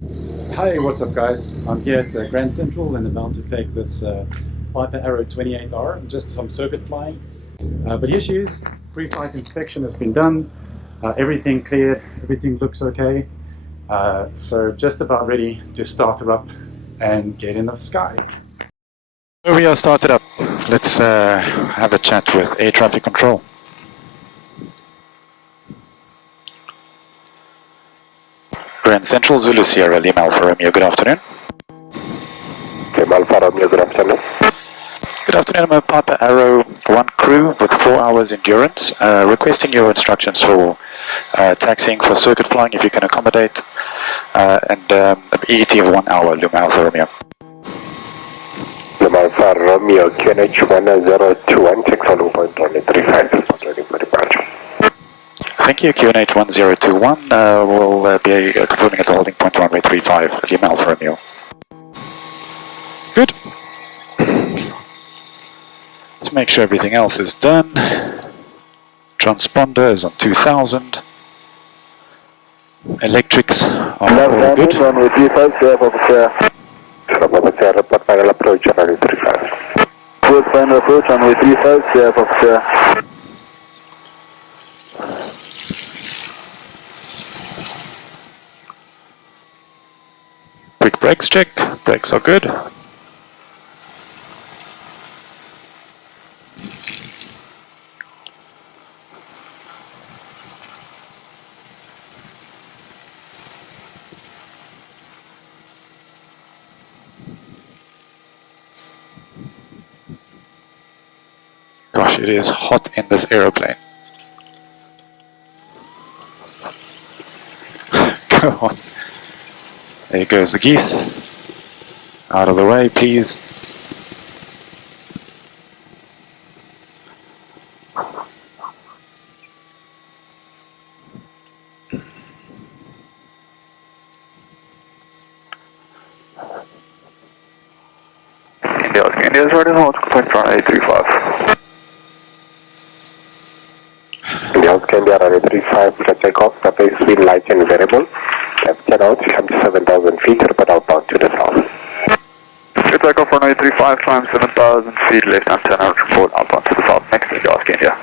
Hi, what's up guys? I'm here at Grand Central and about to take this Piper Arrow 28R, just some circuit flying. But the issue is, pre-flight inspection has been done, everything cleared, everything looks okay. So just about ready to start her up and get in the sky. So we are started up. Let's have a chat with air traffic control. Grand Central, Zulu Sierra, Lima Alfa Romeo, good afternoon. Lima Alfa Romeo, good afternoon. Good afternoon, I'm a Piper Arrow 1 crew with 4 hours endurance, requesting your instructions for taxiing for circuit flying if you can accommodate, and an EET of 1 hour, Lima Alfa Romeo. Lima Alfa Romeo, QNH 1021, take following point 135, report ready for departure. Thank you, QNH 1021, will be confirming at the holding point runway 35, Lima Alfa Romeo. Good. Let's make sure everything else is done. Transponder is on 2000. Electrics are all good. Runway 35, report final approach, runway 35. Good final approach, runway 35, Quick brakes check. Brakes are good. Gosh, it is hot in this aeroplane. Go on. There goes the geese. Out of the way, please. India's ready to point runway 35. India's Candia runway 35, for takeoff, surface wind light and variable. Left 10 out, 7,000 feet, report outbound to the south. Good takeoff runway 35, climb 7,000 feet, left and 10 out, report outbound to the south. Next, India's Candia.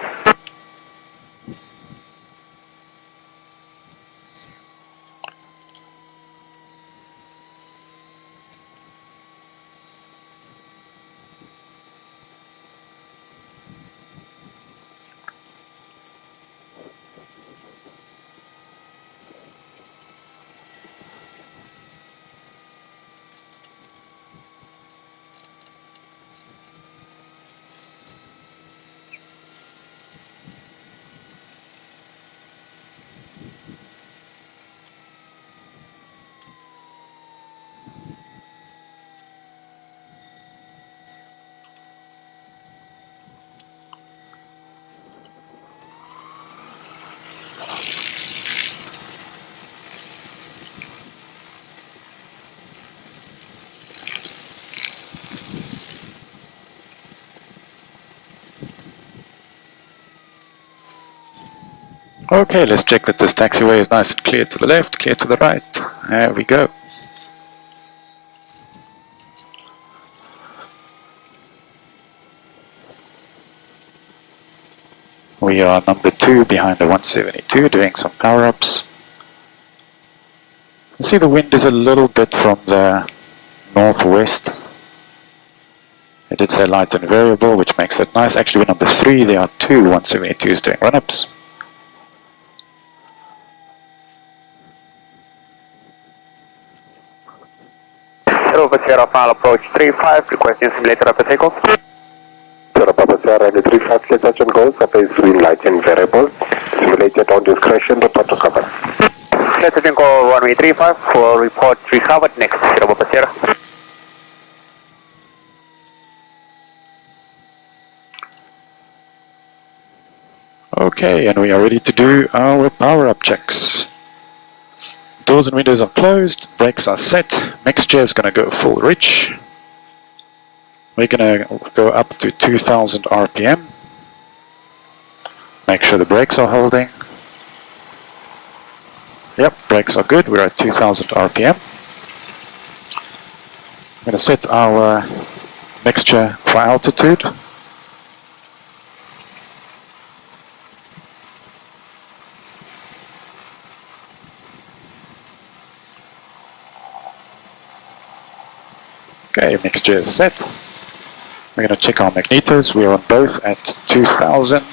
Okay, let's check that this taxiway is nice and clear to the left, clear to the right. There we go. We are number 2 behind the 172, doing some power-ups. You see the wind is a little bit from the northwest. It did say light and variable, which makes it nice. Actually, we're number 3, there are 2 172s doing run-ups. Over Sierra, final approach 35, requesting simulator after takeoff. Sierra Papa Sierra, 35, clear touch and go, surface wind light and variable. Simulated on discretion, report to cover. Clear touch and go, runway 35, for report recovered, next, Sierra Papa Sierra. Okay, and we are ready to do our power-up checks. Doors and windows are closed, brakes are set, mixture is going to go full rich. We're going to go up to 2000 RPM. Make sure the brakes are holding. Yep, brakes are good, we're at 2000 RPM. going to set our mixture for altitude. Okay, mixture is set. We're going to check our magnetos. We're on both at 2000.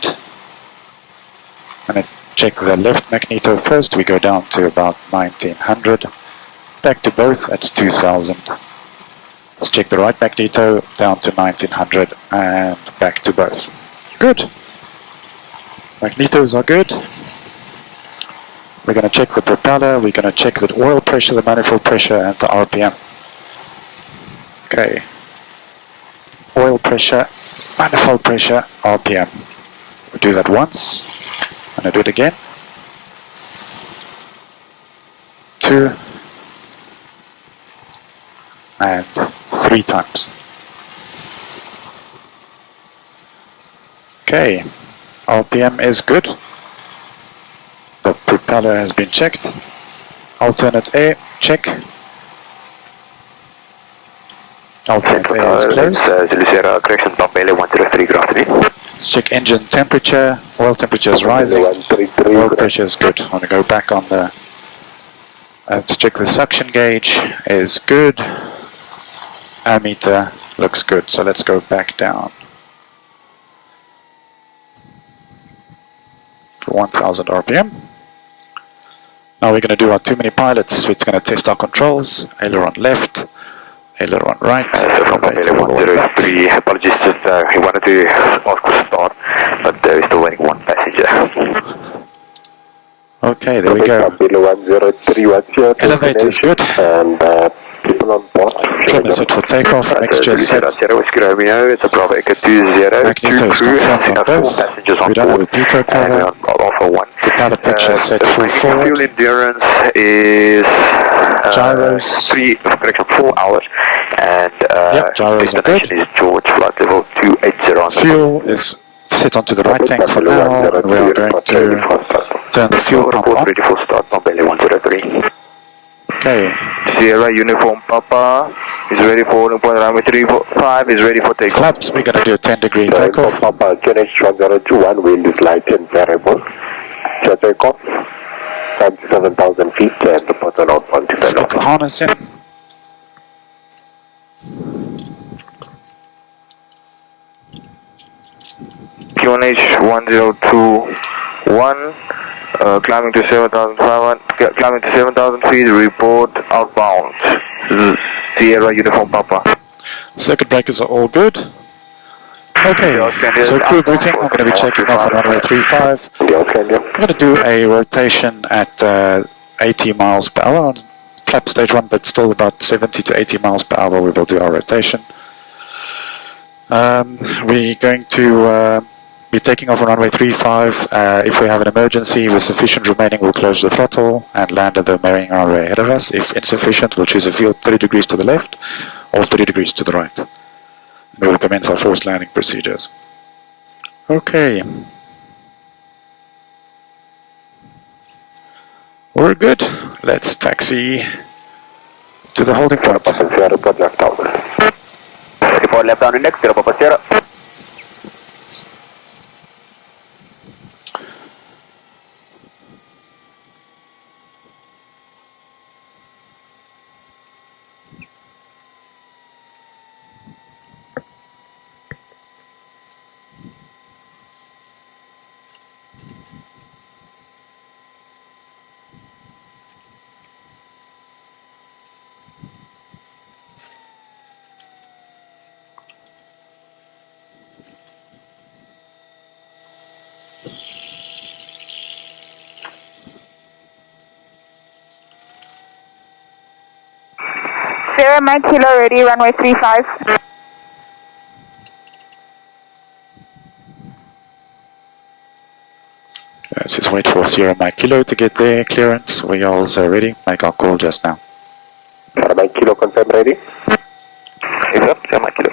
I'm going to check the left magneto first. We go down to about 1900. Back to both at 2000. Let's check the right magneto, down to 1900 and back to both. Good. Magnetos are good. We're going to check the propeller. We're going to check the oil pressure, the manifold pressure, and the RPM. Okay. Oil pressure, manifold pressure, RPM. We'll do that once. I'm going to do it again. 2 and 3 times. Okay, RPM is good. The propeller has been checked. Alternate air, check. Alternate air is closed. Correction, Pump Bailey 103 gravity. Let's check engine temperature. Oil temperature is rising. Oil pressure is good. I'm going to go back on the... Let's check the suction gauge is good. Ammeter looks good. So let's go back down. For 1000 RPM. Now we're going to do our too many pilots. We're going to test our controls. Aileron left. Aileron right. Elevator 103, apologies, just he wanted to ask for start, but we're still waiting one passenger. Okay, there we go. 103, what's your Elevator is good. And people on board. Trim is set for takeoff. Mixture is set. It's a Bravo Echo 20. Magneto is confirmed on both. We don't have a pitot cover. Propeller pitch is set full forward. Fuel endurance is gyros. 4 hours. And yep, gyros are good. Is George, flight level 280. Fuel is set onto the right tank for now, and we are going to turn the fuel pump on. Ready for start, Pump Bailey 103. Okay. Sierra Uniform Papa is ready for runway 35, is ready for takeoff. Flaps, we're going to do a 10-degree takeoff. Papa, QNH 1021, wind is light and variable. So takeoff, 77,000 feet and the button out 1 to Let's get the harness in. QNH 1021, climbing to 7,500, climbing to 7,000 feet, report outbound. Sierra Uniform Papa. Circuit breakers are all good. Okay, so crew briefing, I'm going to be checking off on runway 35. I'm going to do a rotation at 80 miles per hour on flap stage 1, but still about 70 to 80 miles per hour we will do our rotation. We're going to be taking off on runway 35. If we have an emergency with sufficient remaining, we'll close the throttle and land at the marine runway ahead of us. If insufficient, we'll choose a field 30 degrees to the left or 30 degrees to the right. We will commence our forced landing procedures. Okay. We're good. Let's taxi to the holding point. Report left down index, 0 Papa Sierra. Sierra Mike Kilo ready, runway 35. Let's just wait for Sierra Mike Kilo to get their clearance. We are also ready. Make our call just now. Sierra Mike Kilo confirm ready? Is up, Sierra Mike Kilo.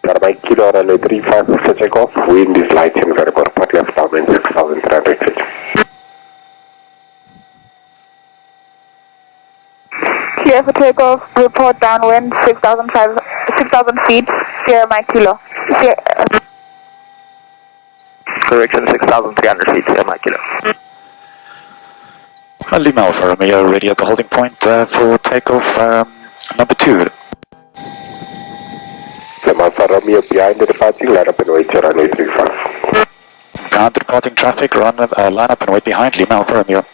Sierra Mike Kilo runway 35 for takeoff. Wind is light and variable. Part left down in 6,300 feet. Clear for takeoff. Report downwind 6,000 feet. Sierra Mike Kilo. Correction, 6,300 feet, Sierra Mike Kilo. Lima Alpha Romeo, ready at the holding point for takeoff number 2. Lima Alpha Romeo behind the departing, line up and wait your runway 35. Down the departing traffic, line up and wait behind Lima Alpha Romeo.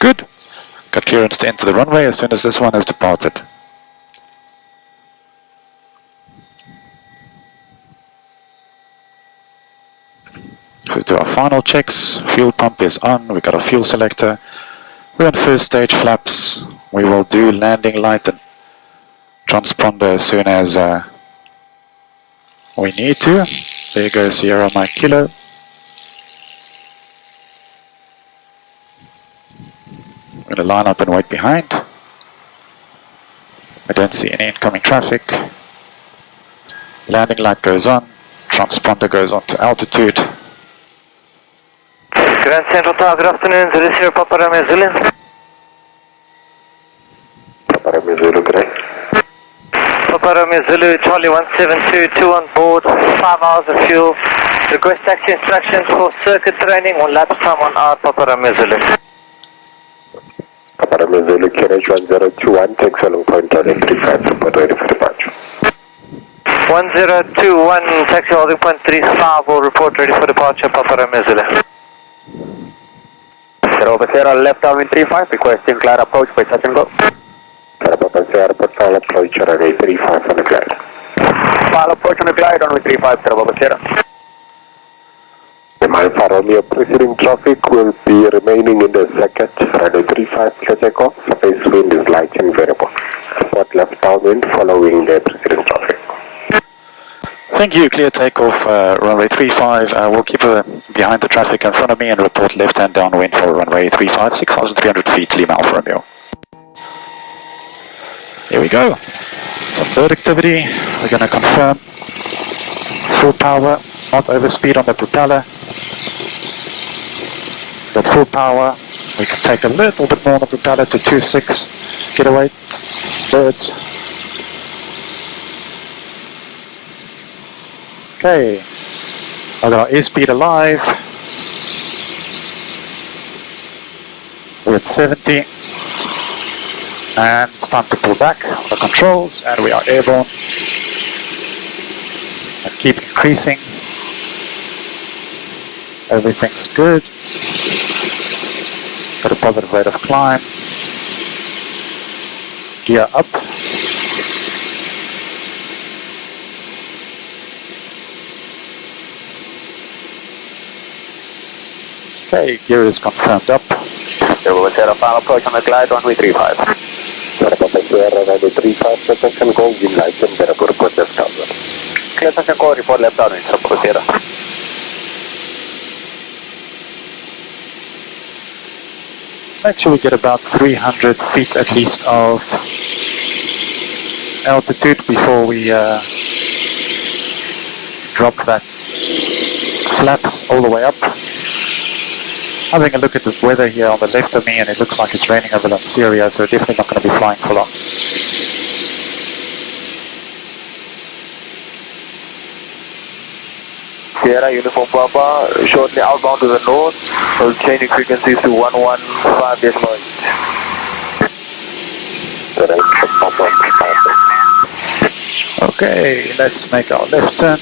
Good. Got clearance to enter the runway as soon as this one has departed. So do our final checks. Fuel pump is on. We got our fuel selector. We're on first stage flaps. We will do landing light and transponder as soon as we need to. There goes Sierra Mike Kilo. I'm going to line up and wait behind. I don't see any incoming traffic. Landing light goes on. Transponder goes on to altitude. Grand Central Tower, good afternoon. Zulu Sierra Papa Romeo Zulu. Papa Romeo Zulu, good day. Papa Romeo Zulu, Charlie 1722 on board, 5 hours of fuel. Request taxi instructions for circuit training on lap time on our Papa Romeo Zulu. Papa Romeo Zulu, QNH 1021, takes a long point on 35, report ready for departure. 1021, taxi holding point 35, will report ready for departure, Papa Romeo Zulu. Sierra Sierra, left downwind 35, requesting glide approach by touch and go. Sierra Papa Sierra, final approach your runway 35 on the glide. Final approach on the glide, runway 35, Sierra Papa Sierra. The Alpha Romeo preceding traffic will be remaining in the circuit, runway 35 clear takeoff, surface wind is light and variable. Report left downwind following the preceding traffic. Thank you, clear takeoff, runway 35. We'll keep behind the traffic in front of me and report left-hand downwind for runway 35, 6,300 feet, Lima Alpha Romeo. Here we go. Some bird activity. We're going to confirm full power, not overspeed on the propeller. Got full power. We can take a little bit more on the propeller to 2.6. Getaway birds. Okay, I've got our airspeed alive. We're at 70. And it's time to pull back on the controls, and we are airborne. And keep increasing. Everything's good. Got a positive rate of climb. Gear up. Okay, gear is confirmed up. Sierra Sierra, final approach on the glide, runway 35. Sierra Papa Sierra, runway 35, touch and go, wind light and variable, report left downwind. Clear touch and go, report left downwind, Sierra Papa Sierra. Make sure we get about 300 feet at least of altitude before we drop that flaps all the way up. Having a look at the weather here on the left of me, and it looks like it's raining over Lanceria, so definitely not going to be flying for long. Sierra Uniform Papa, shortly outbound to the north, will changing frequencies to 115.8. Okay, let's make our left turn.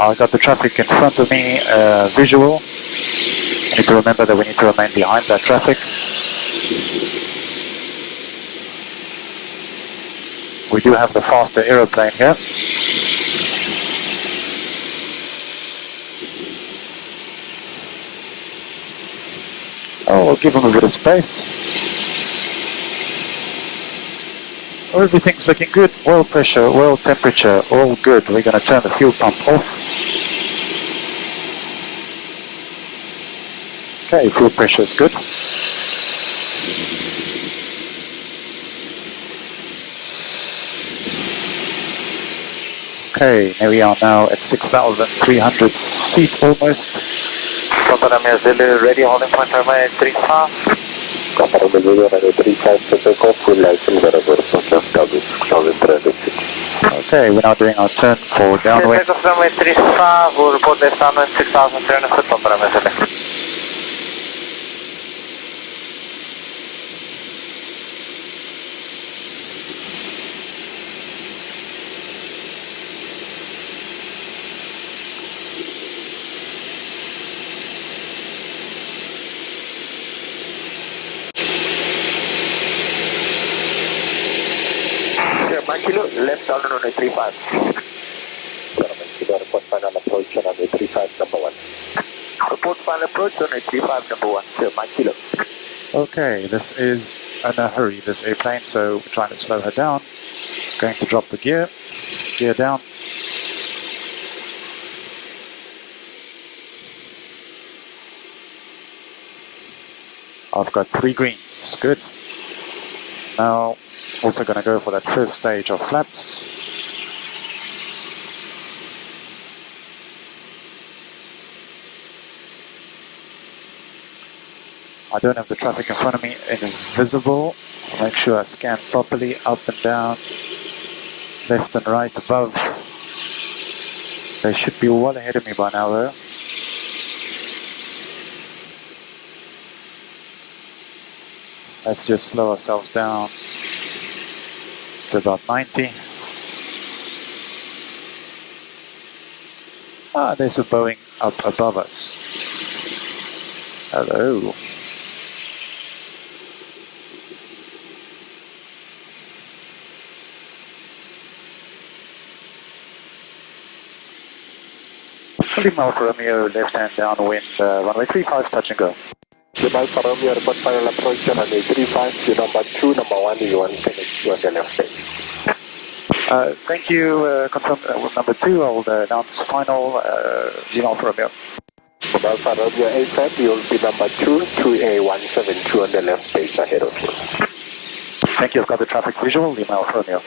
I got the traffic in front of me, visual. I need to remember that we need to remain behind that traffic. We do have the faster aeroplane here. Oh, we'll give him a bit of space. Oh, everything's looking good. Oil pressure, oil temperature, all good. We're going to turn the fuel pump off. Okay, fuel pressure is good. Okay, here we are now at 6,300 feet almost. Papa Romeo Zulu, ready, holding point runway 35. Papa Romeo Zulu, runway 35 to take off, full license, wherever, left 6,300 feet. Okay, we're now doing our turn for downwind. Takeoff runway 35, we'll report left downwind 6,300 foot, Papa Romeo Zulu. Kilo, left down on runway 35. Kilo, report final approach on runway 35, number 1. Report final approach on runway 35, number 1. Sir, Kilo. Okay, this is in a hurry, this airplane, so we're trying to slow her down. Going to drop the gear down. I've got 3 greens, good. Now, also going to go for that first stage of flaps. I don't have the traffic in front of me invisible. I'll make sure I scan properly, up and down, left and right, above. They should be well ahead of me by now though. Let's just slow ourselves down to about 90. Ah, there's a Boeing up above us. Hello. Lima Alfa Romeo, left hand downwind, runway 35, touch and go. Lima Alfa Romeo, report final approach on runway 35, number 2, number 1 is 110 on the left side. Thank you, confirm number 2, I'll announce final, Lima Alfa Romeo. Lima Alfa Romeo ASAP, you'll be number 2, 2A172 on the left base ahead of you. Thank you, I've got the traffic visual, Lima Alfa Romeo.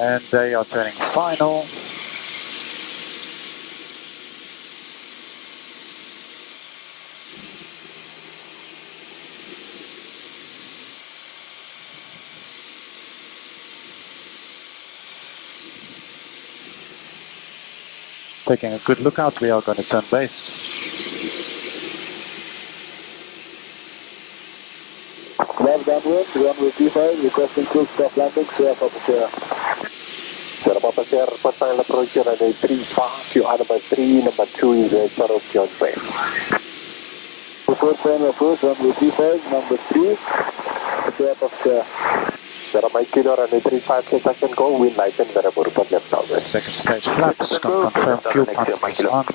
And they are turning final. Taking a good look out, we are going to turn base. Left downwind, runway 35, requesting full stop landing, Sierra Papa Sierra. Sierra Papa Sierra, report final approach on runway 35, you are number 3, number 2 is the Charles John Train. Report final approach, runway 35, number 3, Sierra Papa Sierra. Sierra Mike Kilo, runway 35, take touch and go, wind light and variable, report left downwind. Second stage flaps, confirm fuel pump is on,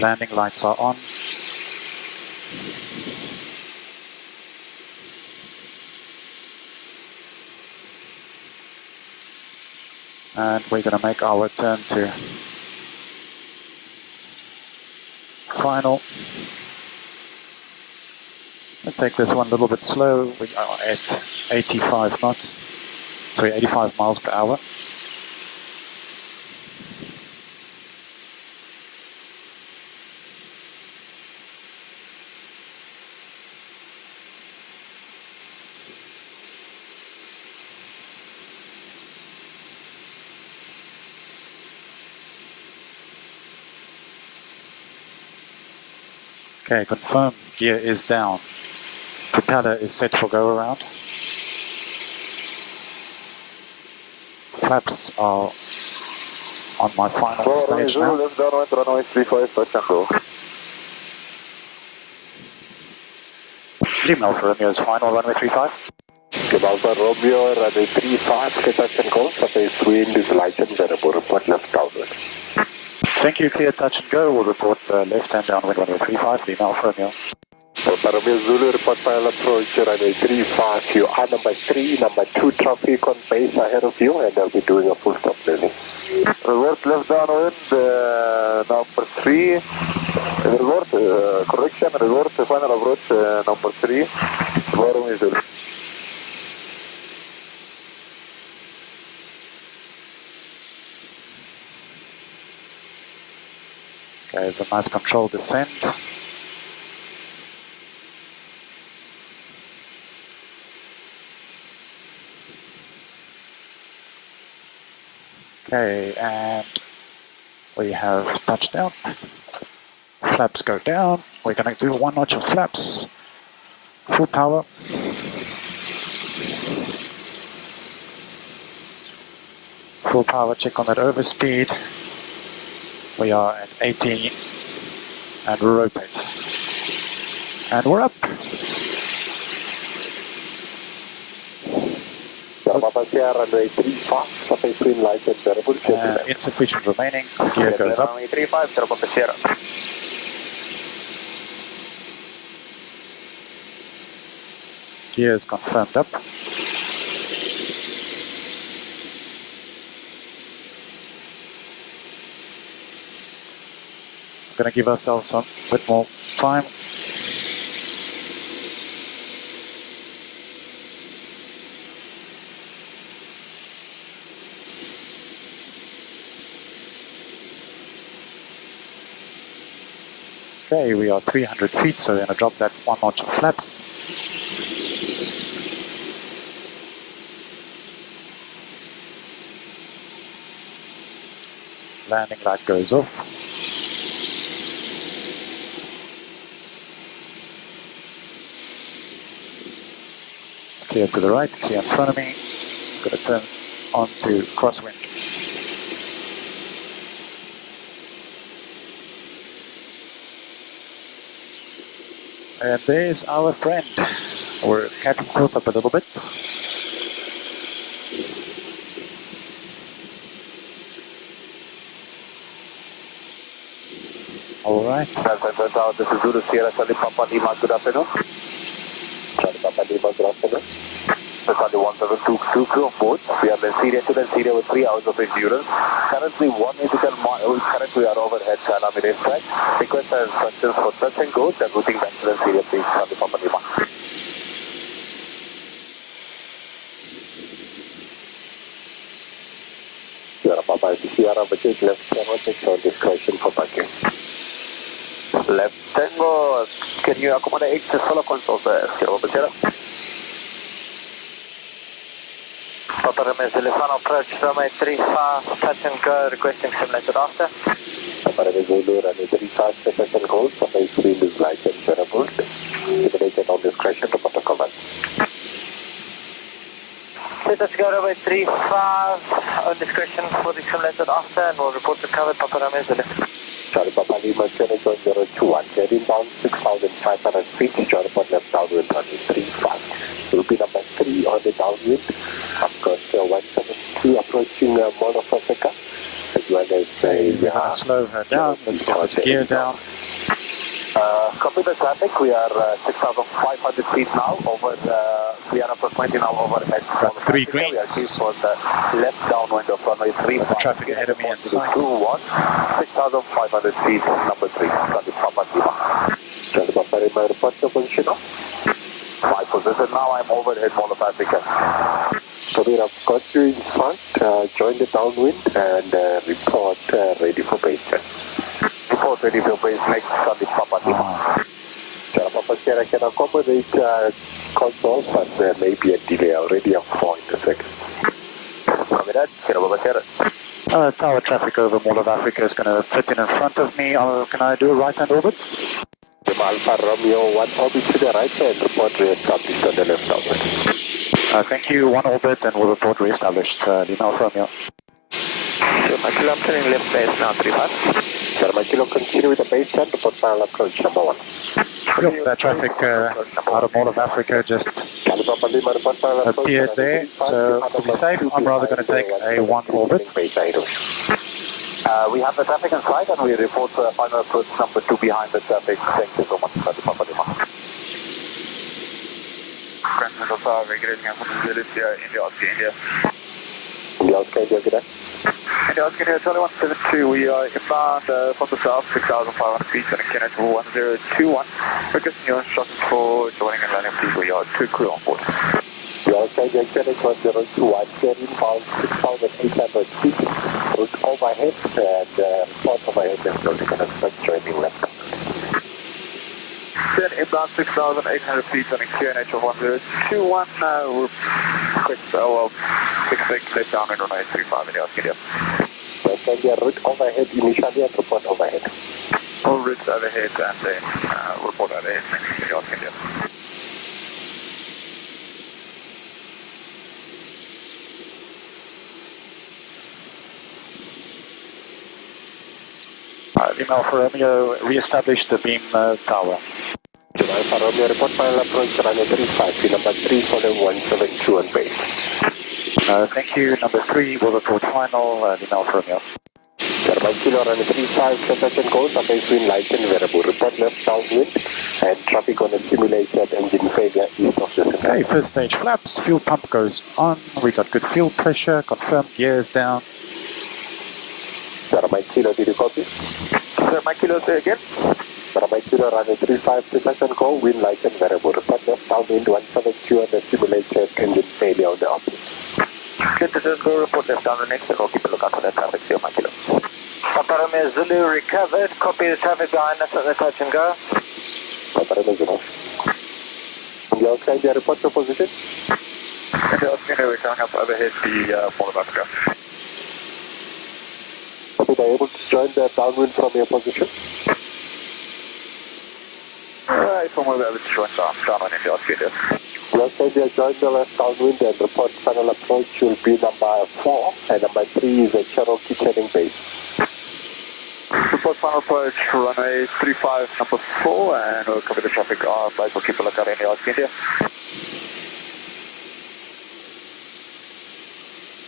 landing lights are on. And we're going to make our turn to final. I'll take this one a little bit slow. We are at 85 knots, sorry, 85 miles per hour. Okay, confirm, gear is down. Propeller is set for go around. Flaps are on my final stage now. Left downwind, runway 35, touch and go. Lima Alfa Romeo is final, runway 35. Lima Alfa Romeo, runway 35, take touch and go, surface wind is light and variable, report left downwind. Thank you, clear touch and go. We'll report left hand downwind runway 35, Lima Alfa Romeo. Papa Romeo Zulu, report final approach, runway 35. You are number 3, number 2 traffic on base ahead of you, and I'll be doing a full stop landing. Revert left downwind, number 3. Revert, correction, revert, final approach, number 3. Romeo Zulu. Okay, it's a nice controlled descent. Okay, and we have touchdown. Flaps go down. We're going to do 1 notch of flaps. Full power. Full power check on that overspeed. We are at 18 and rotate. And we're up. Papa Sierra, runway 35, surface green light and variable. Insufficient remaining. Gear goes up. Runway 35, Papa Sierra. Gear is confirmed up. We're going to give ourselves a bit more time. Okay, we are 300 feet, so we're going to drop that 1 notch of flaps. Landing light goes off. It's clear to the right, clear in front of me. I'm going to turn on to crosswind. And there's our friend. We're catching tilt up a little bit. All right. This is Zulu Sierra, Charlie Papa Lima, good afternoon. Charlie Papa Lima, good afternoon. Charlie 1722 crew on board. We are then Syria to then Syria with 3 hours of endurance. Currently 1 nautical mile, currently we are overhead Salamine track. Request has instructions for touch and go, then routing back to the Syria, please, Charlie Papa Lima. Sierra Papa Sierra, but take left channel, take on discretion for parking. Left Tango, can you accommodate the solo console there, Sierra Papa Sierra? Papa Romeo Zulu, final approach, runway 35, touch and go, requesting simulated after. Papa Romeo Zulu, runway 35, touch and go, surface green is light and variable. Simulated on discretion to protocol command. Let's go runway 35, on discretion for the simulated after, and we'll report recovered, Papa Romeo Zulu. Charlie Papa Lima, Channel 021, heading down 6,500 feet, Charlie Papa left downwind runway 35. Will be number 3 on the downwind. Of course, 172 approaching Mall of Africa, as well as We're going to slow her down. Let's get the gear down. Copy the traffic. We are 6,500 feet now. We are approximately now overhead. Got 3 greens. We are for the left downwind of runway 35. Traffic ahead of me in sight. 6,500 feet, number 3. Charlie Papa Lima. Charlie Papa Lima, report your position now. My position now, I'm overhead Mall of Africa. So we have got you in front, join the downwind and report ready for baseline. Report ready for base next Charlie Papa Lima. Charlie Papa Sierra can accommodate console, but there may be a delay already of 4 seconds. Copy that, Charlie Papa Sierra. Tower traffic over Mall of Africa is going to fit in front of me. Can I do a right-hand orbit? Alpha Romeo 1 orbit to the right and report re-established on the left orbit. Thank you, 1 orbit and we'll report re-established. Lima Alpha Romeo. My kilo, I'm turning left base now, 35. Sir, my kilo, continue with the base and report final approach number 1. Yep, that traffic out of Mall of Africa just appeared there. So to be safe, I'm rather going to take a 1 orbit. We have the traffic inside and we report final approach number 2 behind the traffic. Thank you so much, Papa Lima. Regulation India Oscar India. India Oscar India, good day. India Oscar India, Charlie 172, we are inbound from the south, 6,500 feet, on a QNH 1021. Requesting your instructions for joining and landing, please. We are 2 crew on board. India Oscar India, QNH 1021, carrying inbound 6,800 feet, route overhead, and port overhead, and loading and expect joining left. Then inbound 6,800 feet on a QNH of 1021, we're quick, expect left down in runway 35 in the Oscar India. Okay, route overhead initially and report overhead. All routes overhead and then report overhead in the Oscar India. Lima Alpha Romeo, re-establish the beam tower. Lima Alpha Romeo, report final approach, runway 35, number 3, following 172 on base. Thank you. Number 3 will report final, Lima Alpha Romeo. German Kilo, runway 35, clear touch and go, surface wind light and variable. Report left downwind and traffic on a simulated engine failure east of the center. Okay, first stage flaps, fuel pump goes on, we got good fuel pressure, confirmed gears down. German Kilo, did you copy? German Kilo, say again. German Kilo, runway 35, clear touch and go, wind light and variable. Report left downwind 172 on a simulated engine failure on the opposite. Clear touch and go, report left down the next and we'll keep a lookout for that traffic, German Kilo. Papa Romeo Zulu recovered, copy the traffic behind us at the touch and go. Papa Romeo Zulu. India Oscar India, report your position. India Oscar India, we're coming up overhead the Mall of Africa. Are you able to join the downwind from your position? If I'm able to join downwind India Oscar India. India Oscar India, join the left downwind and report final approach will be number 4 and number 3 is a Cherokee turning base. Report final approach, runway 35, number 4, and we'll cover the traffic on base. We'll keep a lookout in the Oscar India.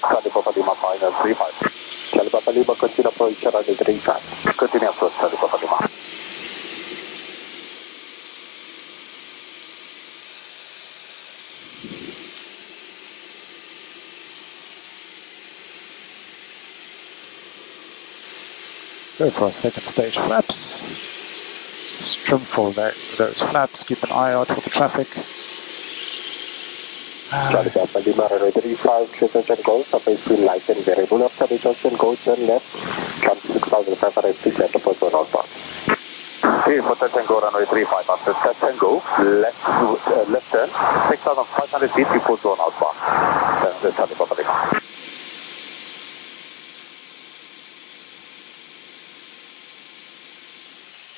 Charlie Papa Lima, final 35. Charlie Papa Lima, continue approach, runway 35. Continue approach, Charlie Papa Lima. Go for our second stage flaps. Trim for those flaps, keep an eye out for the traffic. Charlie Papa Lima, runway 35, clear touch and go, surface wind light and variable. After the touch and go, turn left, come 6,500 feet and report to northbound. Okay, for touch and go, runway 35, after touch and go, left turn, 6,500 feet before zone outbound. That's the Charlie Papa Lima.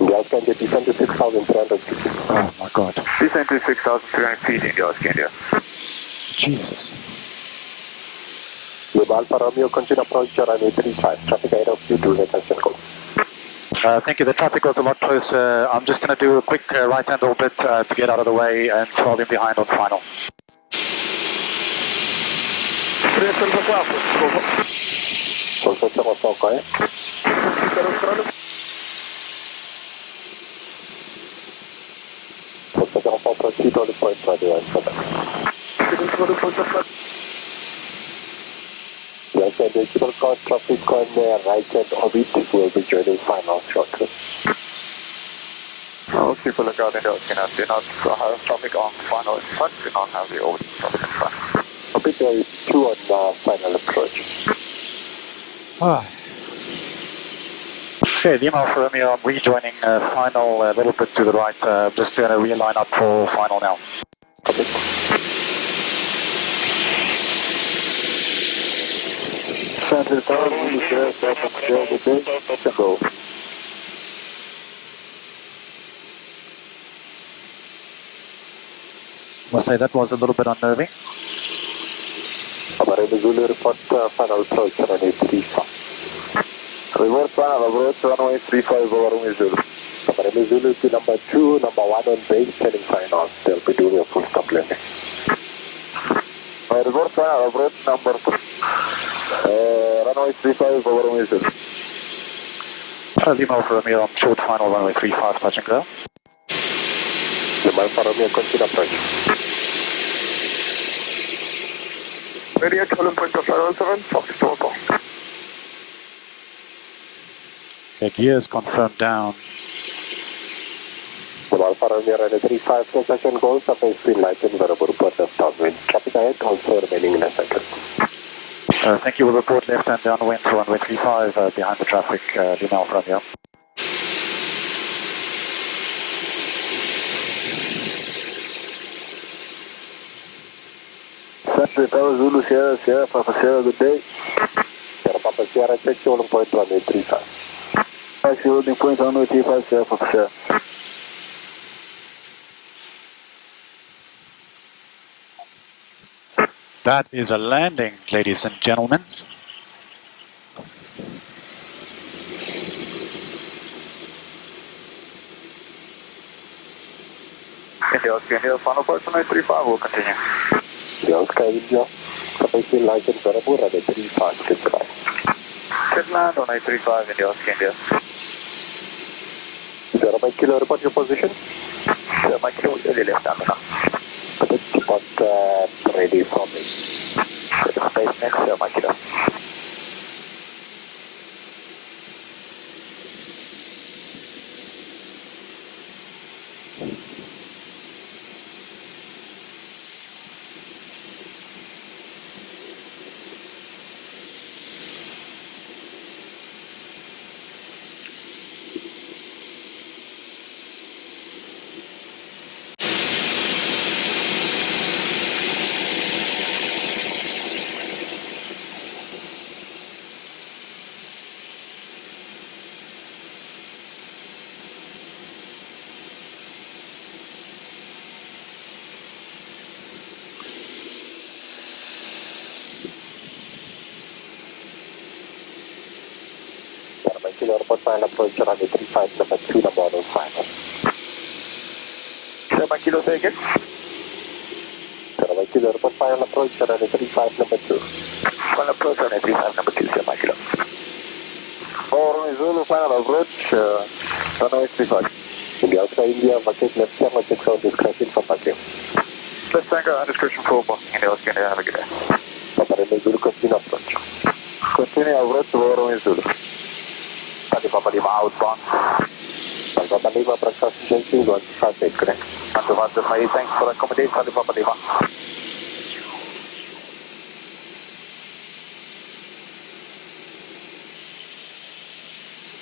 India Oscar India, descend to 6,300 feet. Oh my god. Descend to 6,300 feet, India Oscar India. Jesus. Lima Alpha Romeo, continue approach, runway 35, traffic ahead of you, do the touch and go. Thank you, the traffic was a lot closer. I'm just going to do a quick right-hand orbit to get out of the way and fall in behind on final. Proceed on the point for the answer. Yes, and the cable car traffic on the right-hand orbit will be joining final shortly. I'll keep a lookout in the Oscar. Do not have traffic on final in front, do not have the orbit traffic in front. Orbit there is 2 on the final approach. Okay, Lima Alpha Romeo, I'm rejoining final a little bit to the right. Just going to realign up for final now. Okay. Go. Must say that was a little bit unnerving. Amarelo Zulu report final approach runway 35. Reverse final approach runway 35 over runway Zulu. Amarelo Zulu to number 2, number 1 on base, turning final. They'll be doing a full stop landing. Reverse final approach number 2. Runway 35 over runway Zulu. Lima Alpha Romeo on short final runway 35, touch and go. Lima Alpha Romeo, continue approach. Radio 12.17, Fox Total. Okay, gears confirmed down. Alpha Romeo runway 35, concession goals, surface green light and variable report of downwind. Traffic ahead, also remaining in a second. Thank you. We'll report left hand downwind for runway 35 behind the traffic, Lima Alpha Romeo. Century Tower Zulu Sierra, Sierra Papa Sierra, good day. Sierra Papa Sierra, check fueling point runway 35. Fueling point runway 35, Sierra Papa Sierra. That is a landing, ladies and gentlemen. India, final point runway 35, we'll continue. India, surface green light and variable runway 35, goodbye. Set land on I-35, India. 0 Mike Kilo, report your position. 0 Mike Kilo, early left hand now. Spot ready for me. Space next, 0 Mike Kilo. Kilo, report final approach runway 35, number 2, number 1 on final. 0 Kilo, say again. 0 Kilo, report final approach runway 35, number 2. Final approach runway 35, number 2, 0 Kilo. Runway Zulu, final approach runway 35. India, India, vacate left channel, 6 on discretion for parking. Let's tango on discretion for India, have a good day. Papa Romeo Zulu, continue approach. Continue approach to Runway Zulu. Papa Lima outbound. Papa Lima, breakfast engine, 158, correct. Thanks for accommodation, Papa Lima.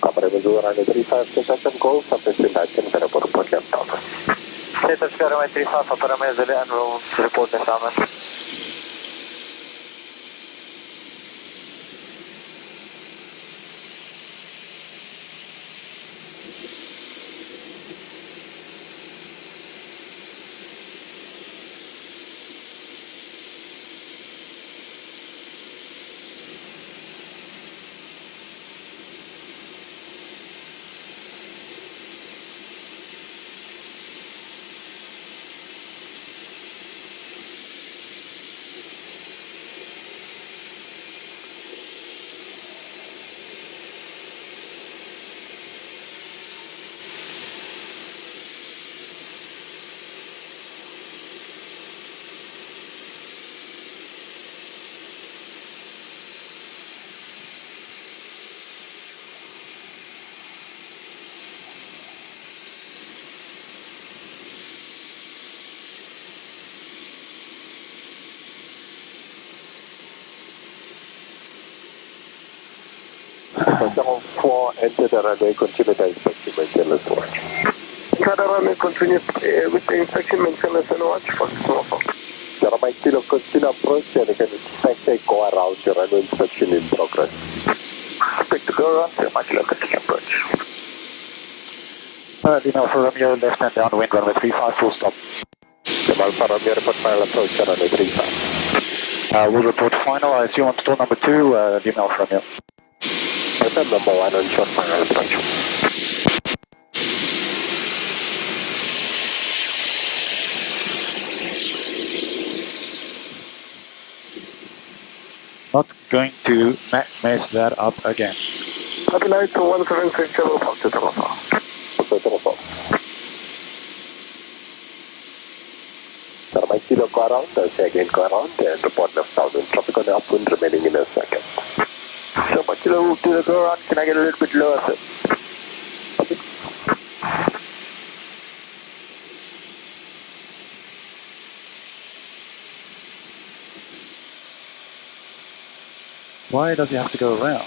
Papa Romeo Zulu, runway 35, concession goal, surface green light and variable report left downwind. Status runway 35, Papa Romeo Zulu, and we'll report left downwind. Channel 4, enter the runway, continue the inspection, maintain less watch. Enter the runway, continue with the inspection, maintain less watch for Snowfall. Jeremiah Kilo, continue approach and you can expect a go around the runway inspection in progress. Expect to go around, Jeremiah Kilo, continue approach. Lima Alpha Romeo, left hand downwind, runway 35, full stop. Lima Alpha Romeo, report final approach, runway 35. We'll report final, I assume on stall number 2, Lima Alpha Romeo. Number 1 on short final approach. Not going to mess that up again. Copy light to 1760, Fox to Telephone. My kilo go around, say again go around and report left downwind. Traffic on the upwind remaining in a second. So my kilo move to the go around, can I get a little bit lower, sir? Why does he have to go around?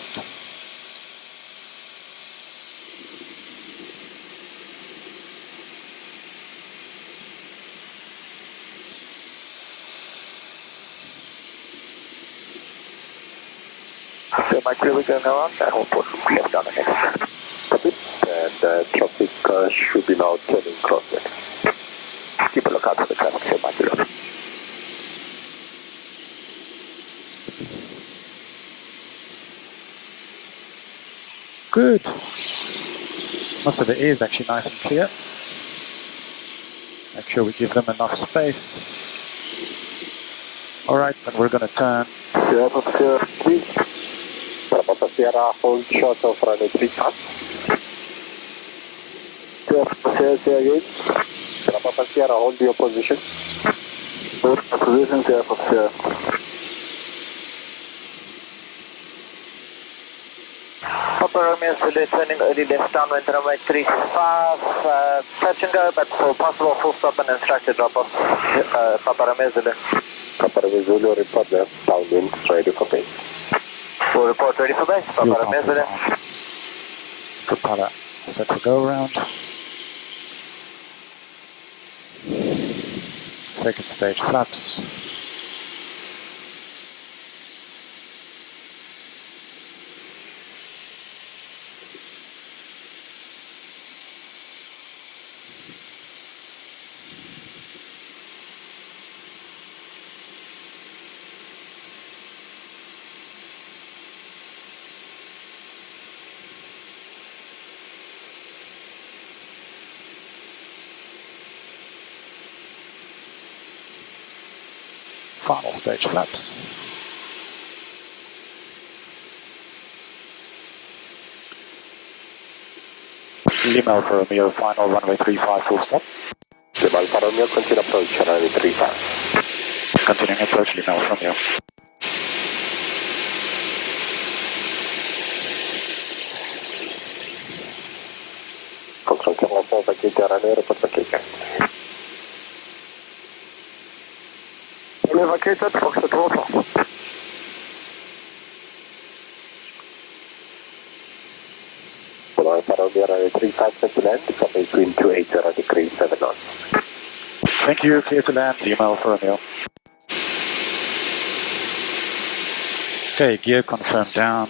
So my kilo will go around and we'll put left down again. Copy. And traffic should be now turning crosswind. Keep a lookout for the traffic, so my kilo. Good. Most of the air is actually nice and clear. Make sure we give them enough space. Alright, and we're going to turn. Sierra, please. Papa Sierra, hold short of runway 35. Sierra, say again. Papa Sierra, hold your position. Hold your position, Sierra. Papa Romeo Zulu turning early left downwind runway 35, touch and go, but for possible full stop and instructor drop off. Papa Romeo Zulu. Papa Romeo Zulu, report left downwind, ready for base. Full report ready for base, Papa Fuel Romeo pump is Zulu. on. Propeller set for go around. Second stage flaps. Final stage flaps. Lima Alfa Romeo, final runway 35 full stop. Lima Alfa Romeo, continue approach runway 35. Continuing approach, Lima Alfa Romeo. Control Kilo 4, vacate runway, report vacation. Vacated, Foxtrot Water. Lima Alfa Romeo, runway 35, set to land, copy between 280 degrees 7 knots. Thank you, clear to land, Lima Alfa Romeo. Okay, gear confirmed down.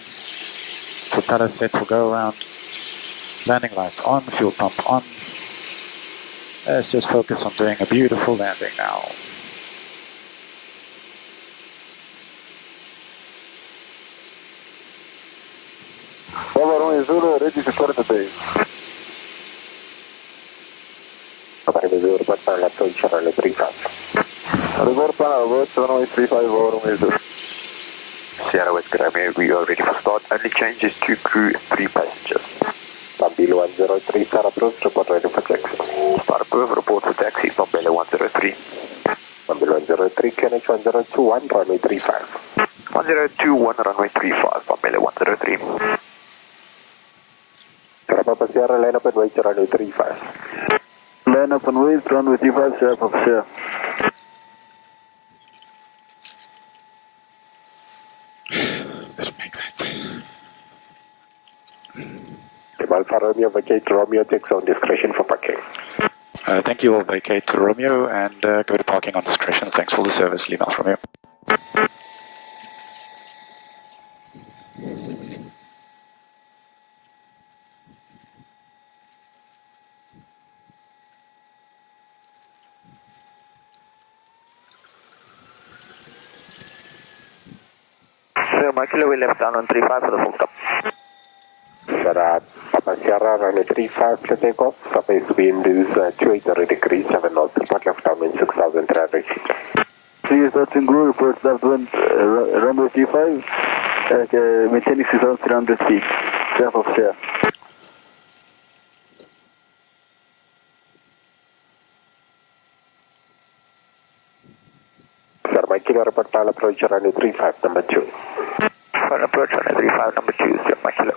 Propeller set for go around. Landing lights on, fuel pump on. Let's just focus on doing a beautiful landing now. Papa Romeo Zulu, ready to start the base. Papa Romeo Zulu, report final approach runway 35. Report final approach runway 35, Papa Romeo Zulu. Sierra West Romeo, we are ready for start. Only changes 2 crew, 3 passengers. Mambila 103, start approach, report ready for taxi. Start approve, report for taxi, Mambila 103. Mambila 103, KNH 1021, runway 35. 1021, runway 35, Mambila 103. Papa Sierra, line up and wait runway 35. Line up and wait, runway 35, Sierra, Papa Sierra. Let's make that. Lima Alfa Romeo, vacate Romeo, takes on discretion for parking. Thank you all, vacate to Romeo and go to parking on discretion. Thanks for the service, Lima Alfa Romeo. Sir, my kilo we left down on 35 for the full stop. Sir, Papa Sierra, runway 35 to take off. Surface wind is 280 degrees, 7 knots. Report left downwind 6,300 feet. 3 starting crew, report left wind, runway 35, maintaining 6,300 feet. Sierra, Papa Sierra. my kilo report final approach runway 35 number 2. Final approach runway 35 number 2, 0 my kilo.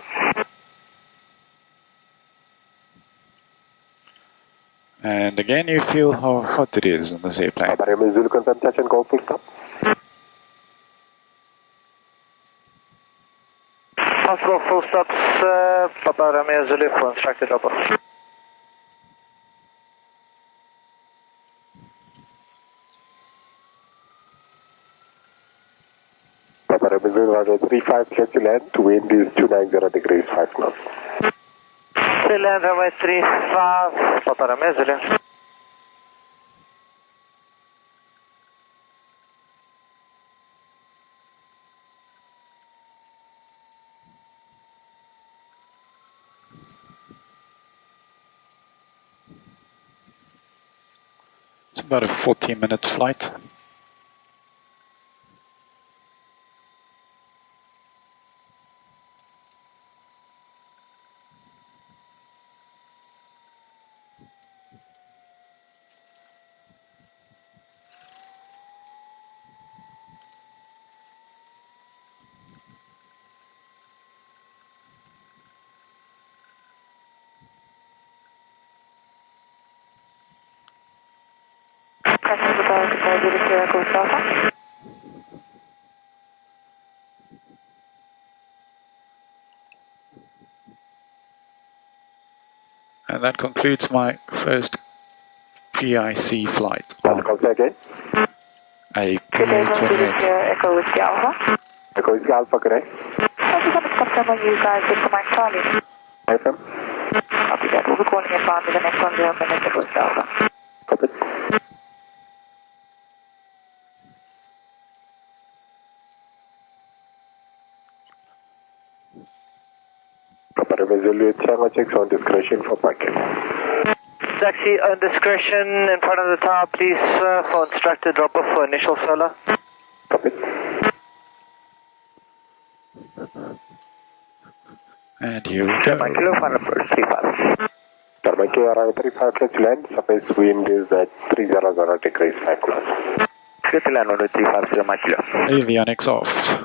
And again, you feel how hot it is in this airplane. Papa Romeo Zulu confirm touch and go full stop. Possible full stops, Papa Romeo Zulu for instructed drop-off. Papa Romeo Zulu runway 35 clear to land, wind is 290 degrees 5 knots. Clear land runway 35, Papa Romeo Zulu. It's about a 40-minute flight. And that concludes my first PIC flight on Again. a PA28. Echo Whiskey Alpha. Echo Whiskey Alpha, correct? I just wanted to confirm when you guys get to my Charlie. FM. Copy that. We'll be calling in bound in the next 10 minutes. Echo Whiskey Alpha. Copy. Papa Romeo Zulu, Tango checks on discretion for parking. Taxi on discretion in front of the tower, please, for instructed drop-off for initial solar. Copy. And here we My go. kilo, final approach 35. My kilo runway 35 clear to land, surface wind is at 300 degrees 5 knots. Clear to land runway 35, 0 my kilo. Avionics off.